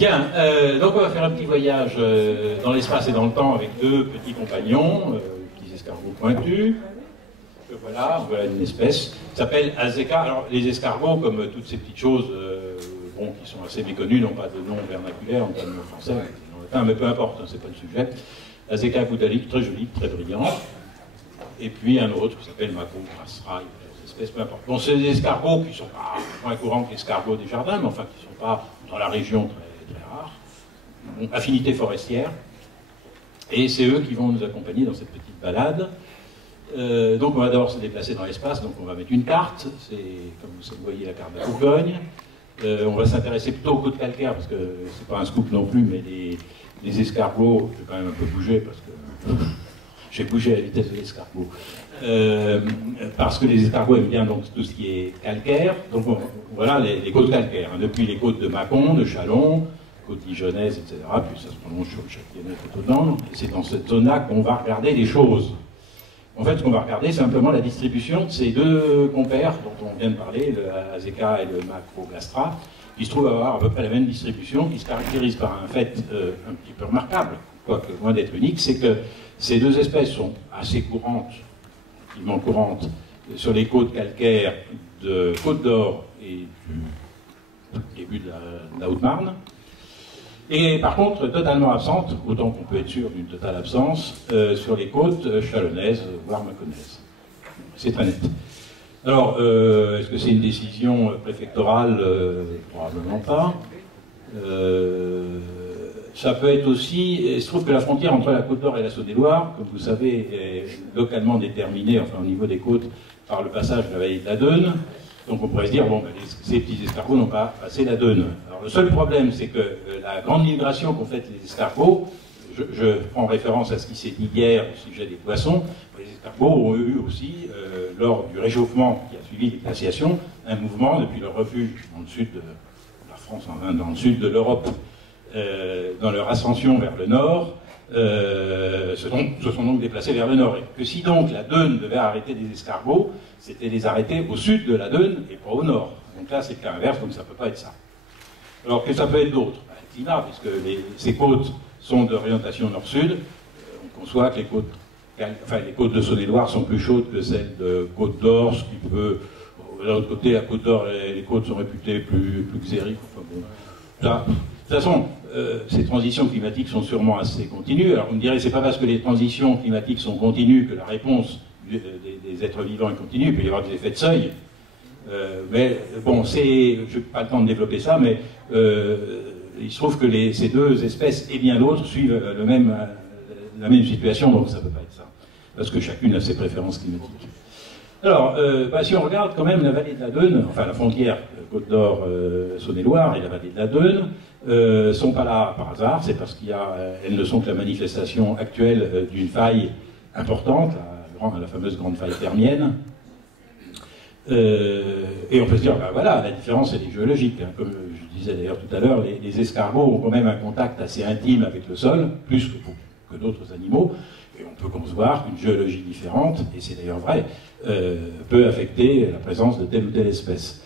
Bien, donc on va faire un petit voyage dans l'espace et dans le temps avec deux petits compagnons, petits escargots pointus. Voilà une espèce qui s'appelle Azeka. Alors les escargots, comme toutes ces petites choses bon, qui sont assez méconnues, n'ont pas de nom vernaculaire en termes français, mais peu importe, hein, c'est pas le sujet. Azeka Koudalik, très joli, très brillant. Et puis un autre qui s'appelle Mako Grasra, espèces, peu importe. Bon, c'est des escargots qui ne sont pas moins courants que les escargots des jardins, mais enfin qui ne sont pas dans la région très rares. Bon, affinité forestière. Et c'est eux qui vont nous accompagner dans cette petite balade. Donc on va d'abord se déplacer dans l'espace, donc on va mettre une carte, c'est comme vous voyez la carte de la Bourgogne. On va s'intéresser plutôt aux côtes calcaires, parce que c'est pas un scoop non plus, mais les escargots, je vais quand même un peu bouger, parce que j'ai bougé à la vitesse de l'escargot. Parce que les escargots aiment bien donc, tout ce qui est calcaire, donc voilà les côtes calcaires, hein, depuis les côtes de Mâcon, de Châlons, côte dijonnaises, etc., puis ça se prolonge sur le Châtillonnais tout au-dedans, et c'est dans cette zone-là qu'on va regarder les choses. En fait, ce qu'on va regarder, c'est simplement la distribution de ces deux compères dont on vient de parler, le Azeka et le Macroglastra, qui se trouvent avoir à peu près la même distribution, qui se caractérise par un fait un petit peu remarquable, quoique loin d'être unique, c'est que ces deux espèces sont assez courantes, effectivement courantes, sur les côtes calcaires de Côte d'Or et du début de la Haute-Marne. Et par contre, totalement absente, autant qu'on peut être sûr d'une totale absence, sur les côtes chalonnaises, voire mâconnaises. C'est très net. Alors, est-ce que c'est une décision préfectorale? Probablement pas. Ça peut être aussi, il se trouve que la frontière entre la Côte d'Or et la Saône-et-Loire, comme vous savez, est localement déterminée, enfin au niveau des côtes, par le passage de la vallée de la Dheune. Donc on pourrait se dire, bon, ben, ces petits escargots n'ont pas passé la Dheune. Alors le seul problème, c'est que la grande migration qu'ont faite les escargots, je prends référence à ce qui s'est dit hier au sujet des poissons, les escargots ont eu aussi, lors du réchauffement qui a suivi les glaciations, un mouvement depuis leur refuge dans le sud de la France, enfin, dans le sud de l'Europe, dans leur ascension vers le nord, se sont donc déplacés vers le nord. Et que si donc la Dheune devait arrêter des escargots, c'était les arrêter au sud de la Dheune et pas au nord. Donc là, c'est le cas inverse, donc ça ne peut pas être ça. Alors que ça peut être d'autres? Le climat, puisque ces côtes sont d'orientation nord-sud, on conçoit que les côtes de Saône-et-Loire sont plus chaudes que celles de Côte d'Or, ce qui peut... De l'autre côté, à Côte d'Or, les côtes sont réputées plus xériques. Enfin, bon, ça, de toute façon, ces transitions climatiques sont sûrement assez continues. Alors vous me direz, c'est pas parce que les transitions climatiques sont continues que la réponse des êtres vivants est continue. Il peut y avoir des effets de seuil. Mais bon, je n'ai pas le temps de développer ça, mais il se trouve que ces deux espèces et bien d'autres suivent la même situation, donc ça ne peut pas être ça. Parce que chacune a ses préférences climatiques. Alors, si on regarde quand même la vallée de la Dheune, enfin la frontière Côte d'Or, Saône-et-Loire et la vallée de la Dheune, sont pas là par hasard, c'est parce qu'elles ne sont que la manifestation actuelle d'une faille importante, la fameuse grande faille permienne. Et on peut se dire, ben voilà, la différence elle est géologique. Hein. Comme je disais d'ailleurs tout à l'heure, les escargots ont quand même un contact assez intime avec le sol, plus que d'autres animaux. Et on peut concevoir qu'une géologie différente, et c'est d'ailleurs vrai, peut affecter la présence de telle ou telle espèce.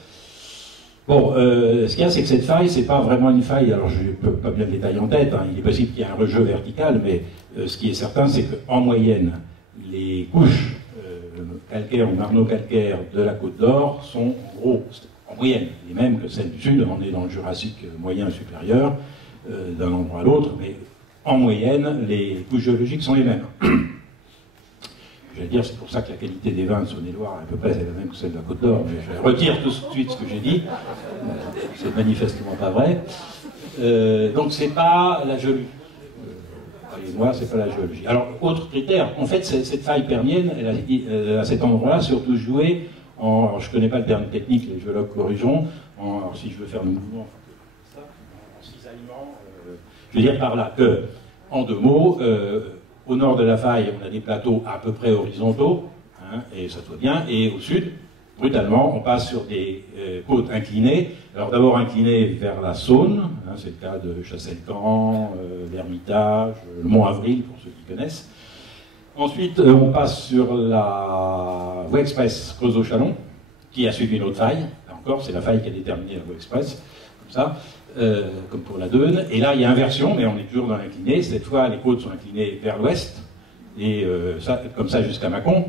Bon, ce qu'il y a, c'est que cette faille, c'est pas vraiment une faille, alors je ne peux pas bien le détailler en tête, hein, il est possible qu'il y ait un rejeu vertical, mais ce qui est certain, c'est qu'en moyenne, les couches calcaires ou marno-calcaires de la Côte d'Or sont en gros, en moyenne, les mêmes que celles du Sud, on est dans le Jurassique moyen et supérieur, d'un endroit à l'autre, mais en moyenne, les couches géologiques sont les mêmes. Je vais dire, c'est pour ça que la qualité des vins de Saône-et-Loire, à peu près, c'est la même que celle de la Côte d'Or, mais je retire tout de suite ce que j'ai dit. C'est manifestement pas vrai. Donc, c'est pas la géologie. Croyez-moi, c'est pas la géologie. Alors, autre critère, en fait, cette faille permienne, elle a à cet endroit-là, surtout joué en. Alors, je connais pas le terme technique, les géologues corrigeront. Alors, si je veux faire le mouvement, en cisaillement, je veux dire par là que, en deux mots, au nord de la faille, on a des plateaux à peu près horizontaux, hein, et ça se voit bien, et au sud, brutalement, on passe sur des côtes inclinées. Alors d'abord inclinées vers la Saône, hein, c'est le cas de Chastel-Camp, l'Hermitage, le Mont-Avril, pour ceux qui connaissent. Ensuite, on passe sur la voie express Creusot-Chalon, qui a suivi une autre faille. Là encore, c'est la faille qui a déterminé la voie express. comme ça, comme pour la Dheune. Et là, il y a inversion, mais on est toujours dans l'incliné. Cette fois, les côtes sont inclinées vers l'ouest. Et ça, comme ça jusqu'à Mâcon.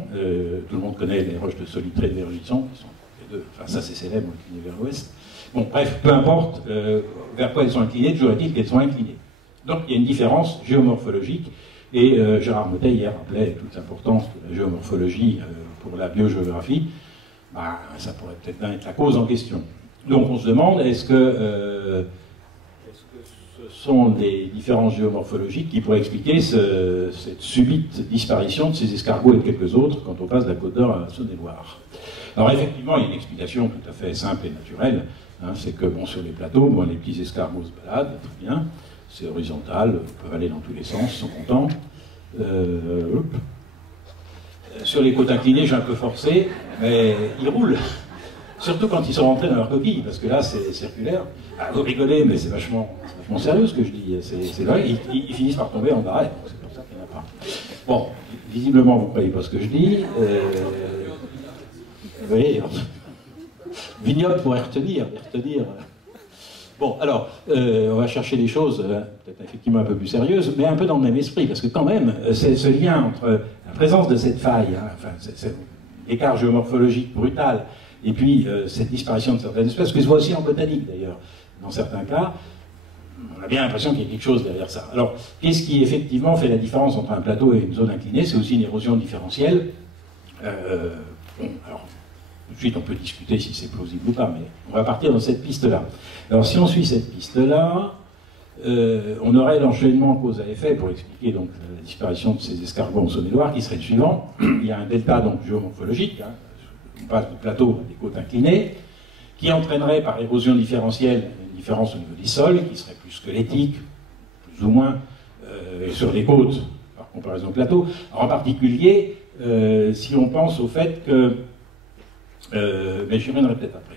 Tout le monde connaît les roches de Solitré et de Vergisson, qui sont les deux. Enfin, ça, c'est célèbre, inclinées vers l'ouest. Bon, bref, peu importe vers quoi elles sont inclinées, toujours est-il qu'elles sont inclinées. Donc, il y a une différence géomorphologique. Et Gérard Mottet, hier, rappelait toute l'importance de la géomorphologie pour la biogéographie. Bah, ça pourrait peut-être bien être la cause en question. Donc, on se demande, est-ce que ce sont des différences géomorphologiques qui pourraient expliquer cette subite disparition de ces escargots et de quelques autres quand on passe de la Côte d'Or à la Saône-et-Loire. Alors effectivement, il y a une explication tout à fait simple et naturelle, hein, c'est que bon, sur les plateaux, bon, les petits escargots se baladent, très bien, c'est horizontal, ils peuvent aller dans tous les sens, ils sont contents. Sur les côtes inclinées, j'ai un peu forcé, mais ils roulent. Surtout quand ils sont rentrés dans leur coquille, parce que là, c'est circulaire. Ah, vous rigolez, mais c'est vachement sérieux ce que je dis. C'est vrai, ils finissent par tomber en arrêt. C'est pour ça qu'il n'y en a pas. Bon, visiblement, vous ne croyez pas ce que je dis. Vous voyez, Vignoble pourrait retenir. Bon, alors, on va chercher des choses peut-être effectivement un peu plus sérieuses, mais un peu dans le même esprit, parce que quand même, c'est ce lien entre la présence de cette faille, hein, enfin, cet écart géomorphologique brutal, et puis cette disparition de certaines espèces, que se voit aussi en botanique d'ailleurs, dans certains cas, on a bien l'impression qu'il y a quelque chose derrière ça. Alors, qu'est-ce qui effectivement fait la différence entre un plateau et une zone inclinée? C'est aussi une érosion différentielle. Bon, alors, tout de suite, on peut discuter si c'est plausible ou pas, mais on va partir dans cette piste-là. Alors, si on suit cette piste-là, on aurait l'enchaînement cause à effet pour expliquer donc la disparition de ces escargots en Saône-et-Loire, qui serait le suivant. Il y a un delta donc géomorphologique, hein, on passe du plateau à des côtes inclinées, qui entraînerait par érosion différentielle une différence au niveau des sols, qui serait plus squelettique, plus ou moins, sur les côtes, par comparaison au plateau. Alors, en particulier, si on pense au fait que mais j'y reviendrai peut-être après.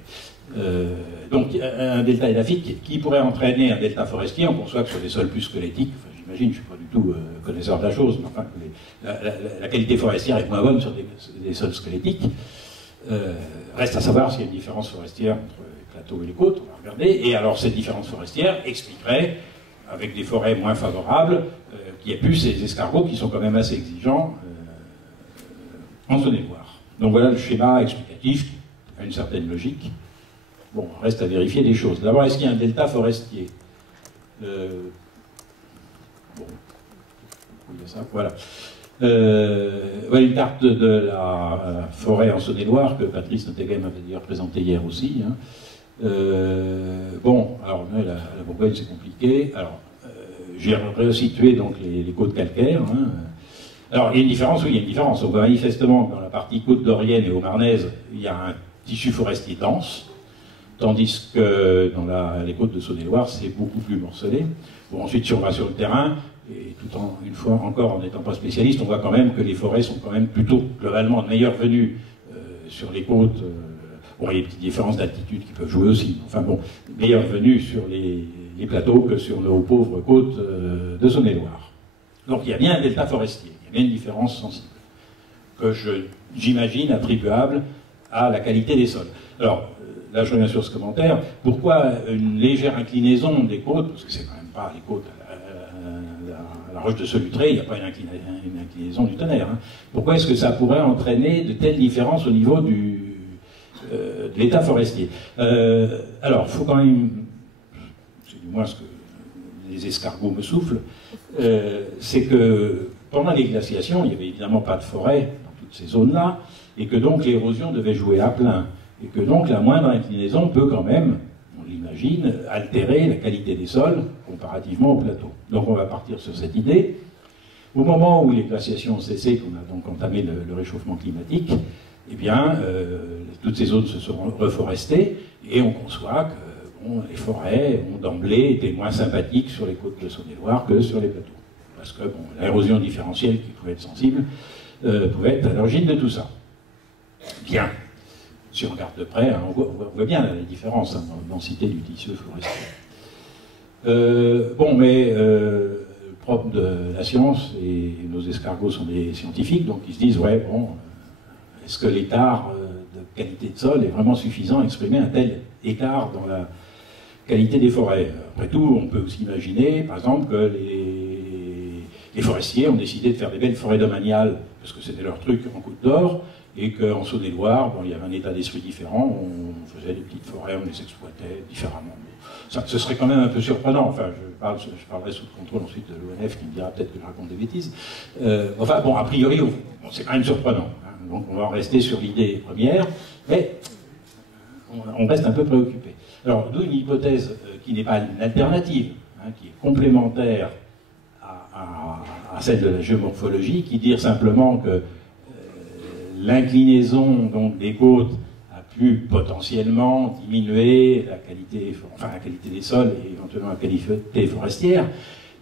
Donc, un delta édaphique qui pourrait entraîner un delta forestier, on conçoit que sur des sols plus squelettiques, enfin, j'imagine, je ne suis pas du tout connaisseur de la chose, mais enfin, la qualité forestière est moins bonne sur des sols squelettiques. Reste à savoir s'il y a une différence forestière entre les plateaux et les côtes, on va regarder, et alors cette différence forestière expliquerait, avec des forêts moins favorables, qu'il n'y ait plus ces escargots qui sont quand même assez exigeants en Saône-et-Loire. Donc voilà le schéma explicatif, qui a une certaine logique. Bon, reste à vérifier des choses. D'abord, est-ce qu'il y a un delta forestier? Bon, il y a ça, voilà. Voilà une carte de la forêt en Saône-et-Loire que Patrice Noteghem avait d'ailleurs présentée hier aussi. Hein. Bon, alors la Bourgogne c'est compliqué. Alors, j'ai resitué donc les côtes calcaires. Hein. Alors, il y a une différence, oui, il y a une différence. On voit manifestement que dans la partie côte d'Orienne et Haut-Marnaise, il y a un tissu forestier dense, tandis que dans les côtes de Saône-et-Loire, c'est beaucoup plus morcelé. Bon, ensuite, si on va sur le terrain, et tout en, une fois encore, en n'étant pas spécialiste, on voit quand même que les forêts sont quand même plutôt, globalement, de meilleure venue sur les côtes. Bon, il y a des petites différences d'altitude qui peuvent jouer aussi. Enfin bon, meilleure venue sur les plateaux que sur nos pauvres côtes de Saône-et-Loire. Donc il y a bien un delta forestier. Il y a une différence sensible, que j'imagine attribuable à la qualité des sols. Alors, là je reviens sur ce commentaire, pourquoi une légère inclinaison des côtes, parce que c'est quand même pas les côtes à la roche de Solutré, il n'y a pas une inclinaison du tonnerre. Hein. Pourquoi est-ce que ça pourrait entraîner de telles différences au niveau de l'état forestier? Alors, il faut quand même, c'est du moins ce que les escargots me soufflent, c'est que pendant les glaciations, il n'y avait évidemment pas de forêt dans toutes ces zones-là, et que donc l'érosion devait jouer à plein, et que donc la moindre inclinaison peut quand même, on l'imagine, altérer la qualité des sols comparativement au plateau. Donc on va partir sur cette idée. Au moment où les glaciations ont cessé, qu'on a donc entamé le réchauffement climatique, eh bien, toutes ces zones se sont reforestées, et on conçoit que bon, les forêts ont d'emblée été moins sympathiques sur les côtes de Saône-et-Loire que sur les plateaux. Parce que bon, l'érosion différentielle qui pouvait être sensible pouvait être à l'origine de tout ça. Bien. Si on regarde de près, hein, on voit bien la différence hein, dans la densité du tissu forestier. Bon, mais le propre de la science, et nos escargots sont des scientifiques, donc ils se disent, ouais, bon, est-ce que l'écart de qualité de sol est vraiment suffisant à exprimer un tel écart dans la qualité des forêts. Après tout, on peut aussi imaginer, par exemple, que les forestiers ont décidé de faire des belles forêts domaniales, parce que c'était leur truc en Côte d'Or, et qu'en Saône-et-Loire, bon, il y avait un état d'esprit différent, on faisait des petites forêts, on les exploitait différemment. Ça, ce serait quand même un peu surprenant, enfin, je parlerai sous le contrôle ensuite de l'ONF qui me dira peut-être que je raconte des bêtises. Enfin, bon, a priori, bon, c'est quand même surprenant, hein, donc on va en rester sur l'idée première, mais on reste un peu préoccupé. Alors, d'où une hypothèse qui n'est pas une alternative, hein, qui est complémentaire à celle de la géomorphologie, qui dit simplement que l'inclinaison donc des côtes a pu potentiellement diminuer la qualité des sols et éventuellement la qualité forestière,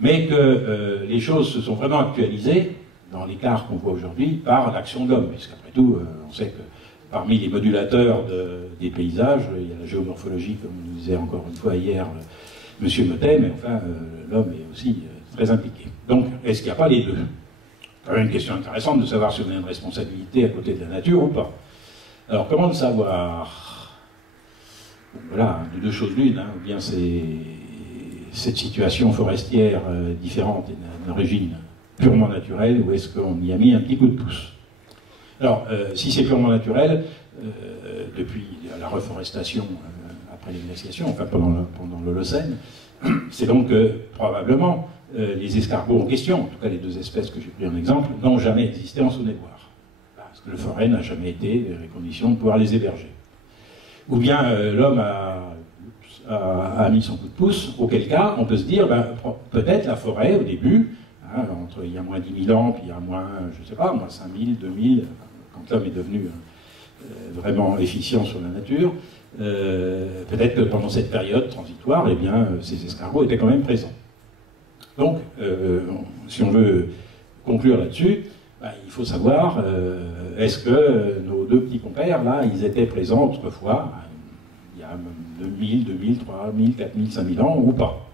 mais que les choses se sont vraiment actualisées dans l'écart qu'on voit aujourd'hui par l'action de l'homme, puisqu'après tout, on sait que parmi les modulateurs des paysages, il y a la géomorphologie, comme nous disait encore une fois hier M. Motet, mais enfin, l'homme est aussi très impliqué. Donc, est-ce qu'il n'y a pas les deux? C'est quand même une question intéressante de savoir si on a une responsabilité à côté de la nature ou pas. Alors, comment le savoir? Bon, voilà, de deux choses l'une, hein, ou bien c'est cette situation forestière différente et d'origine purement naturelle, ou est-ce qu'on y a mis un petit coup de pouce? Alors, si c'est purement naturel, depuis la reforestation après les glaciations, enfin pendant l'Holocène, c'est donc probablement les escargots en question, en tout cas les deux espèces que j'ai pris en exemple, n'ont jamais existé en Saône-et-Loire. Parce que le forêt n'a jamais été dans les conditions de pouvoir les héberger. Ou bien l'homme a mis son coup de pouce, auquel cas on peut se dire, ben, peut-être la forêt au début, hein, entre il y a moins 10 000 ans, puis il y a moins, je ne sais pas, moins 5 000, 2 000, quand l'homme est devenu vraiment efficient sur la nature, peut-être que pendant cette période transitoire, eh bien, ces escargots étaient quand même présents. Donc, si on veut conclure là-dessus, ben, il faut savoir, est-ce que nos deux petits compères, là, ils étaient présents autrefois, il y a 2000, 2000, 3000, 4000, 5000 ans, ou pas?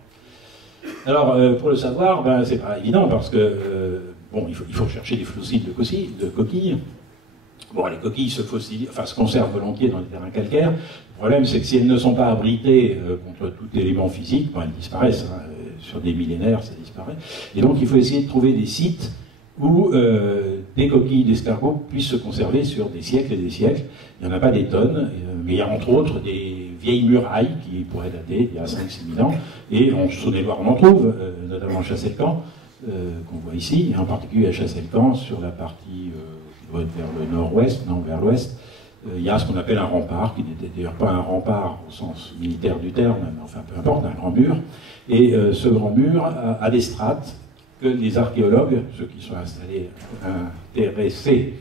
Alors, pour le savoir, ben, c'est pas évident, parce que, bon, il faut chercher des fossiles de coquilles. Bon, les coquilles se conservent volontiers dans les terrains calcaires. Le problème, c'est que si elles ne sont pas abritées contre tout élément physique, bon, elles disparaissent. Hein. Sur des millénaires, ça disparaît. Et donc, il faut essayer de trouver des sites où des coquilles d'escargots puissent se conserver sur des siècles et des siècles. Il n'y en a pas des tonnes, mais il y a entre autres des vieilles murailles qui pourraient dater d'il y a 5-6 000 ans. Et en Saône-et-Loire, on en trouve, notamment à Chasseillecamp, qu'on voit ici, et en particulier à Chasseillecamp, sur la partie qui doit être vers le nord-ouest, non, vers l'ouest. Il y a ce qu'on appelle un rempart, qui n'était d'ailleurs pas un rempart au sens militaire du terme, mais enfin peu importe, un grand mur. Et ce grand mur a des strates que les archéologues, ceux qui sont intéressés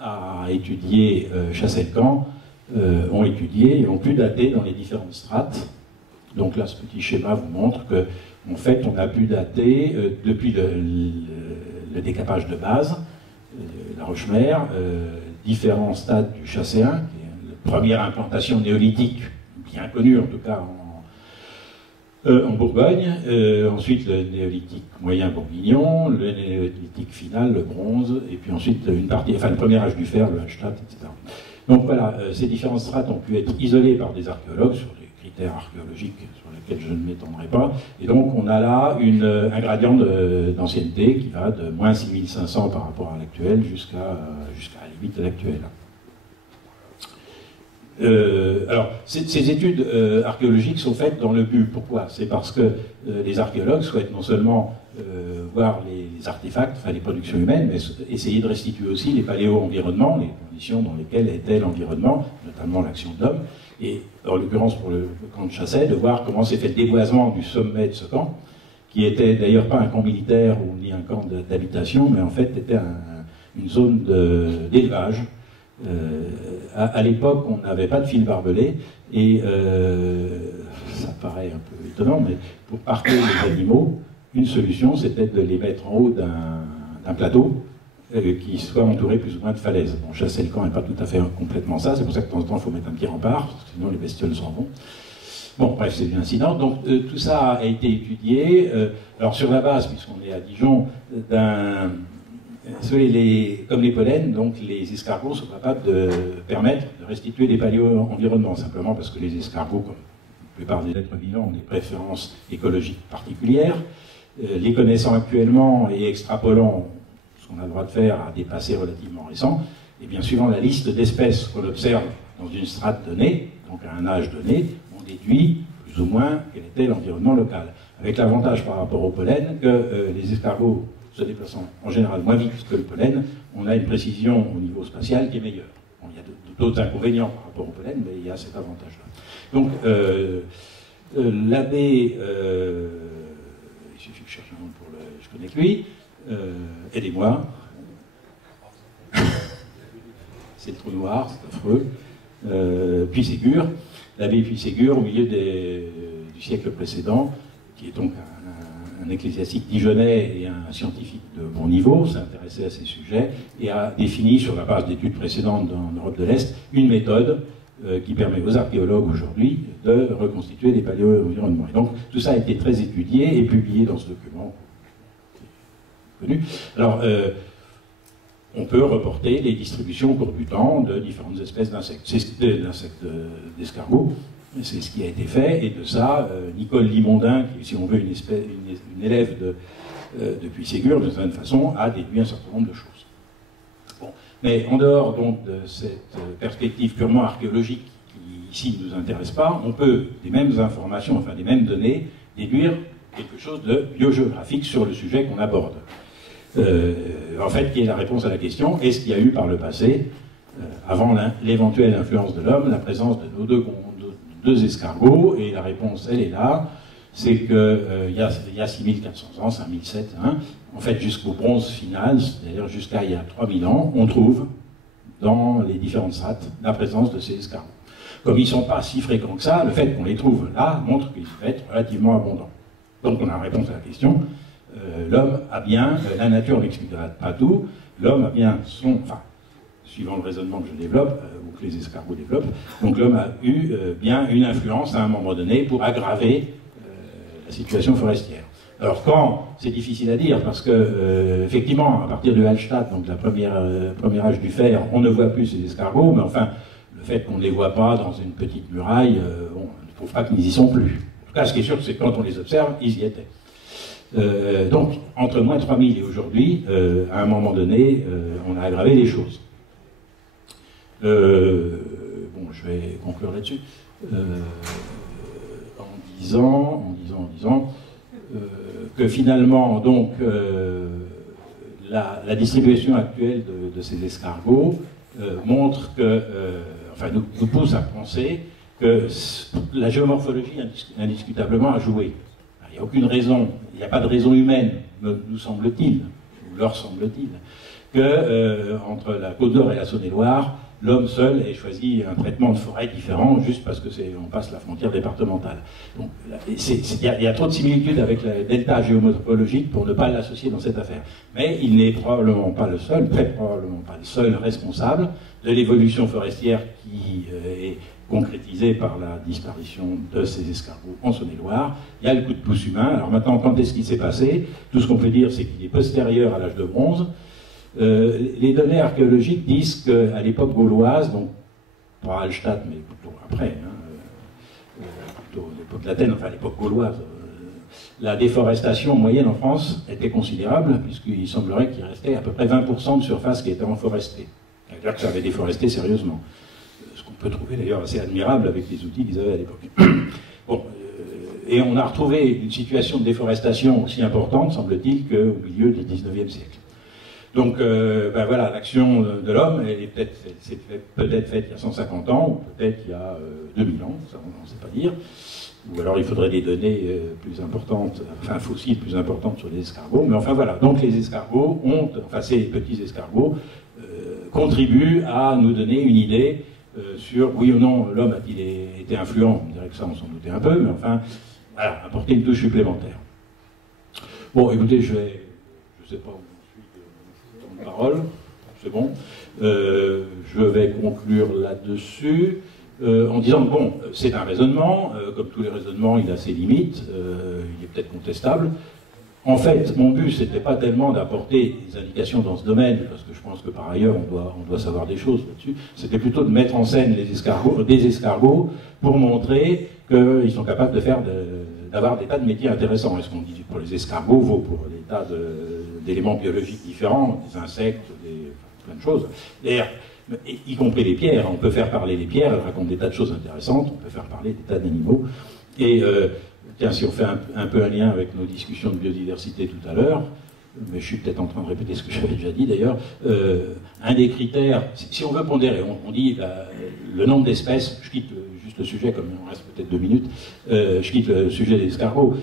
à étudier Chasseillecamp, ont étudié et ont pu dater dans les différentes strates. Donc là, ce petit schéma vous montre que, en fait, on a pu dater depuis le décapage de base, la Roche-Mère, différents stades du Chasséen, qui est la première implantation néolithique, bien connue en tout cas en Bourgogne, ensuite le néolithique moyen bourguignon, le néolithique final, le bronze, et puis ensuite une partie, enfin le premier âge du fer, le Hallstatt, etc. Donc voilà, ces différentes strates ont pu être isolées par des archéologues sur des critères archéologiques sur lesquels je ne m'étendrai pas, et donc on a là un gradient d'ancienneté qui va de moins 6500 par rapport à l'actuel jusqu'à la limite de l'actuel. Alors, ces études archéologiques sont faites dans le but. Pourquoi? C'est parce que les archéologues souhaitent non seulement voir les artefacts, enfin les productions humaines, mais essayer de restituer aussi les paléo-environnements, les conditions dans lesquelles était l'environnement, notamment l'action de l'homme, et en l'occurrence pour le camp de Chassey, de voir comment s'est fait le déboisement du sommet de ce camp, qui était d'ailleurs pas un camp militaire ou ni un camp d'habitation, mais en fait était une zone d'élevage. À l'époque, on n'avait pas de fil barbelé, et ça paraît un peu étonnant, mais pour parquer les animaux, une solution, c'était de les mettre en haut d'un plateau qui soit entouré plus ou moins de falaises. Bon, Chasseillecamp n'est pas tout à fait complètement ça, c'est pour ça que de temps en temps, il faut mettre un petit rempart, sinon les bestioles s'en vont. Bon, bref, c'est une incident. Donc, tout ça a été étudié, alors sur la base, puisqu'on est à Dijon, comme les pollens, donc les escargots sont capables de permettre de restituer des paléo-environnements, simplement parce que les escargots, comme plupart des êtres vivants ont des préférences écologiques particulières. Les connaissant actuellement et extrapolant ce qu'on a le droit de faire à des passés relativement récents, et bien suivant la liste d'espèces qu'on observe dans une strate donnée, donc à un âge donné, on déduit plus ou moins quel était l'environnement local. Avec l'avantage par rapport au pollen que les escargots se déplaçant en général moins vite que le pollen, on a une précision au niveau spatial qui est meilleure. Bon, il y a d'autres inconvénients par rapport au pollen, mais il y a cet avantage-là. Donc, l'abbé, il suffit que je cherche un nom pour le... Je connais que lui, aidez-moi. C'est le trou noir, c'est affreux. Puységur, l'abbé Puységur, au milieu du siècle précédent, qui est donc un ecclésiastique dijonnais et un scientifique de bon niveau, s'est intéressé à ces sujets et a défini, sur la base d'études précédentes en Europe de l'Est, une méthode qui permet aux archéologues aujourd'hui de reconstituer des paléo-environnements. Et donc tout ça a été très étudié et publié dans ce document connu. Alors, on peut reporter les distributions au cours du temps de différentes espèces d'insectes, d'escargots. C'est ce qui a été fait, et de ça, Nicole Limondin, qui, si on veut, une élève de Puységur, de certaine façon, a déduit un certain nombre de choses. Bon. Mais en dehors donc de cette perspective purement archéologique, qui ici ne nous intéresse pas, on peut, des mêmes informations, enfin des mêmes données, déduire quelque chose de biogéographique sur le sujet qu'on aborde. En fait, qui est la réponse à la question, est-ce qu'il y a eu par le passé, avant l'éventuelle influence de l'homme, la présence de nos deux escargots? Et la réponse, elle est là, c'est qu'il y a 6400 ans, 5007, hein, en fait jusqu'au bronze final, c'est-à-dire jusqu'à il y a 3000 ans, on trouve dans les différentes strates la présence de ces escargots. Comme ils ne sont pas si fréquents que ça, le fait qu'on les trouve là montre qu'ils peuvent être relativement abondants. Donc on a la réponse à la question. L'homme a bien, la nature n'explique pas tout, l'homme a bien enfin, suivant le raisonnement que je développe, ou que les escargots développent, donc l'homme a eu bien une influence à un moment donné pour aggraver la situation forestière. Alors quand, c'est difficile à dire, parce que effectivement, à partir du Hallstatt, donc la premier âge du fer, on ne voit plus ces escargots, mais enfin, le fait qu'on ne les voit pas dans une petite muraille, on ne prouve pas qu'ils n'y sont plus. En tout cas, ce qui est sûr, c'est que quand on les observe, ils y étaient. Donc, entre moins 3000 et aujourd'hui, à un moment donné, on a aggravé les choses. Bon, je vais conclure là-dessus. En disant que finalement, donc, la distribution actuelle de ces escargots montre que, enfin, nous pousse à penser que la géomorphologie indiscutablement a joué. Il n'y a aucune raison, il n'y a pas de raison humaine, nous semble-t-il, ou leur semble-t-il, que entre la Côte d'Or et la Saône-et-Loire, l'homme seul ait choisi un traitement de forêt différent juste parce que on passe la frontière départementale. Donc, il y a trop de similitudes avec le delta géomorphologique pour ne pas l'associer dans cette affaire. Mais il n'est probablement pas le seul, très probablement pas le seul responsable de l'évolution forestière qui est concrétisée par la disparition de ces escargots en Saône-et-Loire. Il y a le coup de pouce humain. Alors maintenant, quand est-ce qu'il s'est passé? Tout ce qu'on peut dire, c'est qu'il est postérieur à l'âge de bronze. Les données archéologiques disent qu'à l'époque gauloise, donc pas Hallstatt, mais plutôt après, hein, plutôt l'époque latine, enfin l'époque gauloise, la déforestation moyenne en France était considérable, puisqu'il semblerait qu'il restait à peu près 20% de surface qui était enforestée. C'est-à-dire que ça avait déforesté sérieusement. Ce qu'on peut trouver d'ailleurs assez admirable avec les outils qu'ils avaient à l'époque. Bon, et on a retrouvé une situation de déforestation aussi importante, semble-t-il, qu'au milieu du 19e siècle. Donc, ben voilà, l'action de l'homme, elle est peut-être faite il y a 150 ans, ou peut-être il y a 2000 ans, ça on ne sait pas dire. Ou alors il faudrait des données plus importantes, enfin fossiles plus importantes sur les escargots. Mais enfin voilà, donc les escargots enfin ces petits escargots, contribuent à nous donner une idée sur, oui ou non, l'homme a-t-il été influent? On dirait que ça on s'en doutait un peu, mais enfin, voilà, apporter une touche supplémentaire. Bon, écoutez, je sais pas où j'en suis de parole, c'est bon. Je vais conclure là-dessus. En disant que bon, c'est un raisonnement, comme tous les raisonnements, il a ses limites, il est peut-être contestable. En fait, mon but, c'était pas tellement d'apporter des indications dans ce domaine, parce que je pense que par ailleurs, on doit savoir des choses là-dessus. C'était plutôt de mettre en scène des escargots pour montrer qu'ils sont capables de d'avoir des tas de métiers intéressants. Et ce qu'on dit pour les escargots vaut pour des tas d'éléments biologiques différents, des insectes, plein de choses. D'ailleurs, y compris les pierres. On peut faire parler les pierres, elles racontent des tas de choses intéressantes, on peut faire parler des tas d'animaux. Et tiens, si on fait un peu un lien avec nos discussions de biodiversité tout à l'heure, mais je suis peut-être en train de répéter ce que j'avais déjà dit d'ailleurs, un des critères, si on veut pondérer, on dit le nombre d'espèces, je quitte juste le sujet, comme il me reste peut-être 2 minutes, je quitte le sujet des escargots,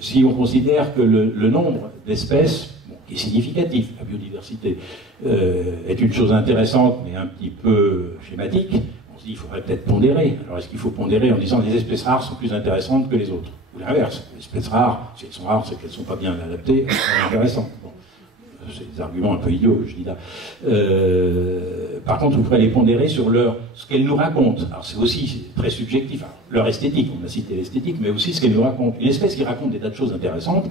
si on considère que le nombre d'espèces, bon, qui est significatif, la biodiversité, est une chose intéressante mais un petit peu schématique, on se dit qu'il faudrait peut-être pondérer. Alors est-ce qu'il faut pondérer en disant que les espèces rares sont plus intéressantes que les autres? Ou l'inverse, les espèces rares, si elles sont rares, c'est qu'elles ne sont pas bien adaptées, elles sont intéressantes. Bon. C'est des arguments un peu idiots, je dis là. Par contre, vous pourrez les pondérer sur ce qu'elles nous racontent. Alors c'est aussi très subjectif, alors, leur esthétique, on a cité l'esthétique, mais aussi ce qu'elles nous racontent. Une espèce qui raconte des tas de choses intéressantes,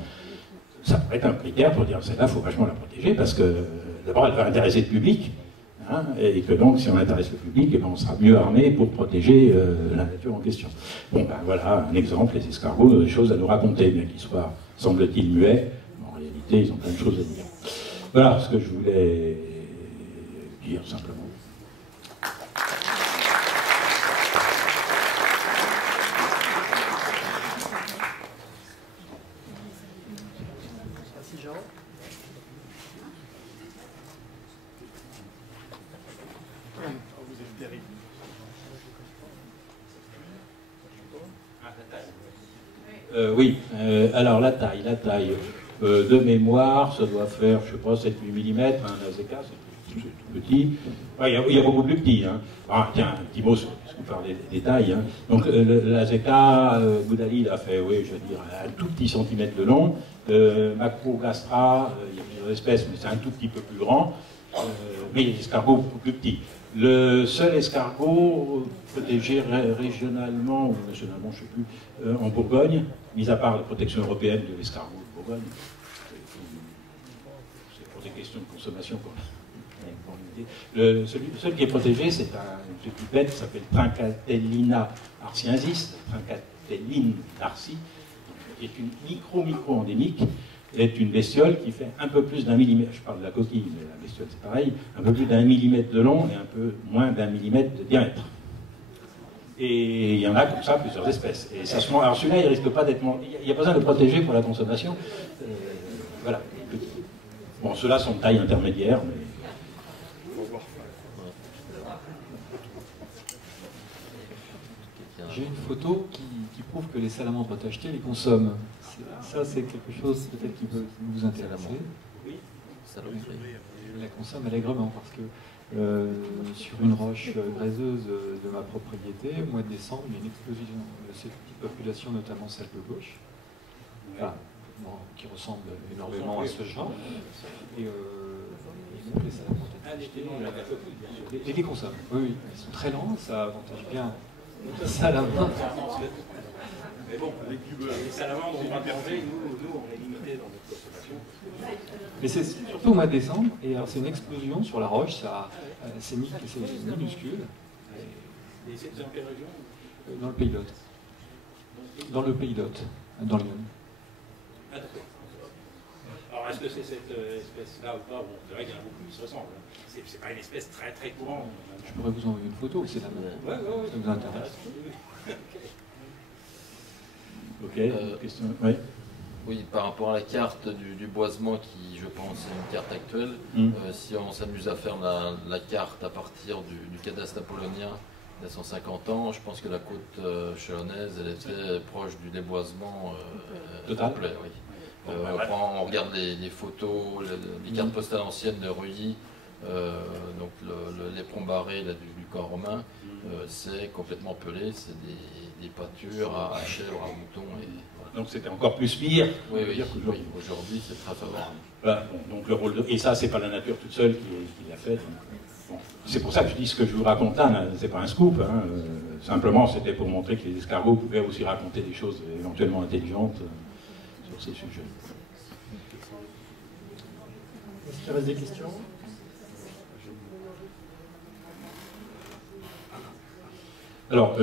ça pourrait être un critère pour dire celle-là, il faut vachement la protéger, parce que d'abord, elle va intéresser le public, hein, et que donc, si on intéresse le public, eh ben, on sera mieux armé pour protéger la nature en question. Bon, ben voilà, un exemple, les escargots, des choses à nous raconter, bien qu'ils soient, semble-t-il, muets, en réalité, ils ont plein de choses à dire. Voilà ce que je voulais dire, simplement. Oui, alors la taille, de mémoire, ça doit faire, je sais pas, 7-8 mm, un AZK, c'est tout petit. Ouais, il y a beaucoup plus petit. Hein. Ah, tiens, un petit mot sur ce que vous parlez des tailles. Hein. Donc l'AZK, Boudali, il a fait, oui, je veux dire, un tout petit centimètre de long. Macrogastra, il y a plusieurs espèces, mais c'est un tout petit peu plus grand. Mais il y a des escargots beaucoup plus petits. Le seul escargot protégé régionalement ou nationalement, je ne sais plus, en Bourgogne, mis à part la protection européenne de l'escargot de Bourgogne, c'est pour des questions de consommation qu'on a. Celui qui est protégé, c'est une petite bête qui s'appelle Trincatellina arsiensis, Trincatelline darcy, qui est une micro-endémique, est une bestiole qui fait un peu plus d'1 millimètre, je parle de la coquille, mais la bestiole c'est pareil, un peu plus d'1 millimètre de long et un peu moins d'1 millimètre de diamètre. Et il y en a comme ça plusieurs espèces. Et ça se mange. Alors celui-là, il risque pas d'être mangé. Il n'y a pas besoin de le protéger pour la consommation. Voilà. Bon, ceux-là sont de taille intermédiaire, mais... J'ai une photo qui prouve que les salamandres tachetés les consomment. Ça, c'est quelque chose peut-être qui peut vous intéresser. Oui. Je la consomme allègrement parce que sur une roche gréseuse de ma propriété, au mois de décembre, il y a une explosion de cette petite population, notamment celle de gauche, enfin, bon, qui ressemble énormément à ce genre. Et donc les salamandres tachetés, et les consomment. Oui, oui, ils sont très lents, ça avantage bien les salamandres. Mais bon, les salamandres, on va manger, nous, on est limité dans notre consommation. Mais c'est surtout au mois de décembre, et alors c'est une explosion sur la roche, c'est minuscule. Et c'est dans quelle région? Dans le Pays d'Hôte. Dans le Pays d'Hôte, dans Lyon. Ah, d'accord. Alors, est-ce que c'est cette espèce-là ou pas? Bon, c'est vrai qu'il y en a beaucoup qui se ressemblent. C'est pas une espèce très très courante. Je pourrais vous envoyer une photo, c'est la même. Ouais, ça vous intéresse. Ok, question. Oui. Oui, par rapport à la carte du boisement qui, je pense, est une carte actuelle, si on s'amuse à faire la carte à partir du cadastre napoléonien il y a 150 ans, je pense que la côte chalonnaise, elle était proche du déboisement complet. Oui. On regarde les photos, les cartes postales anciennes de Reuilly, donc l'éperon barré là, du corps romain, c'est complètement pelé, c'est des pâtures à chèvres, à moutons. Et, voilà. Donc c'était encore plus pire. Oui, aujourd'hui c'est très favorable. Voilà, bon, donc le rôle et ça, c'est pas la nature toute seule qui l'a fait. Bon. C'est pour ça que je dis ce que je vous raconte là, c'est pas un scoop. Hein, simplement, c'était pour montrer que les escargots pouvaient aussi raconter des choses éventuellement intelligentes sur ces sujets. Est-ce qu'il reste des questions? Alors,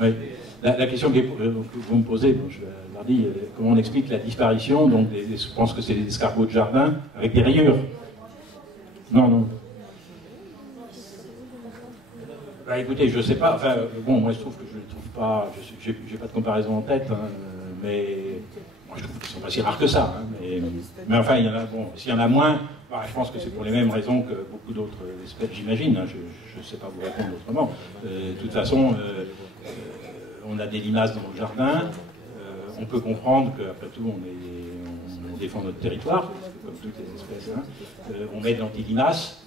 oui. La question que vous me posez, bon, je leur dis, comment on explique la disparition, donc je pense que c'est des escargots de jardin avec des rayures. Non, non. Bah, écoutez, je sais pas, enfin, bon, moi je trouve que je ne trouve pas, j'ai pas de comparaison en tête, hein, mais moi je trouve qu'ils sont pas si rares que ça. Hein, mais enfin, il y en a, bon, s'il y en a moins, bah, je pense que c'est pour les mêmes raisons que beaucoup d'autres espèces, j'imagine. Hein, je ne sais pas vous répondre autrement. De toute façon, on a des limaces dans le jardin. On peut comprendre qu'après tout, on défend notre territoire, comme toutes les espèces. Hein. On met de l'anti-limace.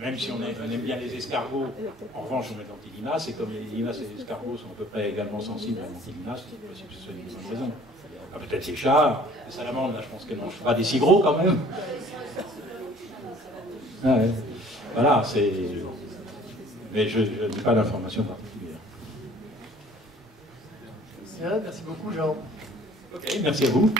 Même si on aime bien les escargots, en revanche, on met de l'anti-limace. Et comme les limaces et les escargots sont à peu près également sensibles à l'anti-limace, c'est possible que ce soit une bonne raison. Ah, peut-être les chats, les salamandres, là, je pense qu'elles ne mangent pas des si gros quand même. Ah ouais. Voilà, c'est. Mais je n'ai pas d'informations particulières. Bien, merci beaucoup, Jean. Ok, merci à vous.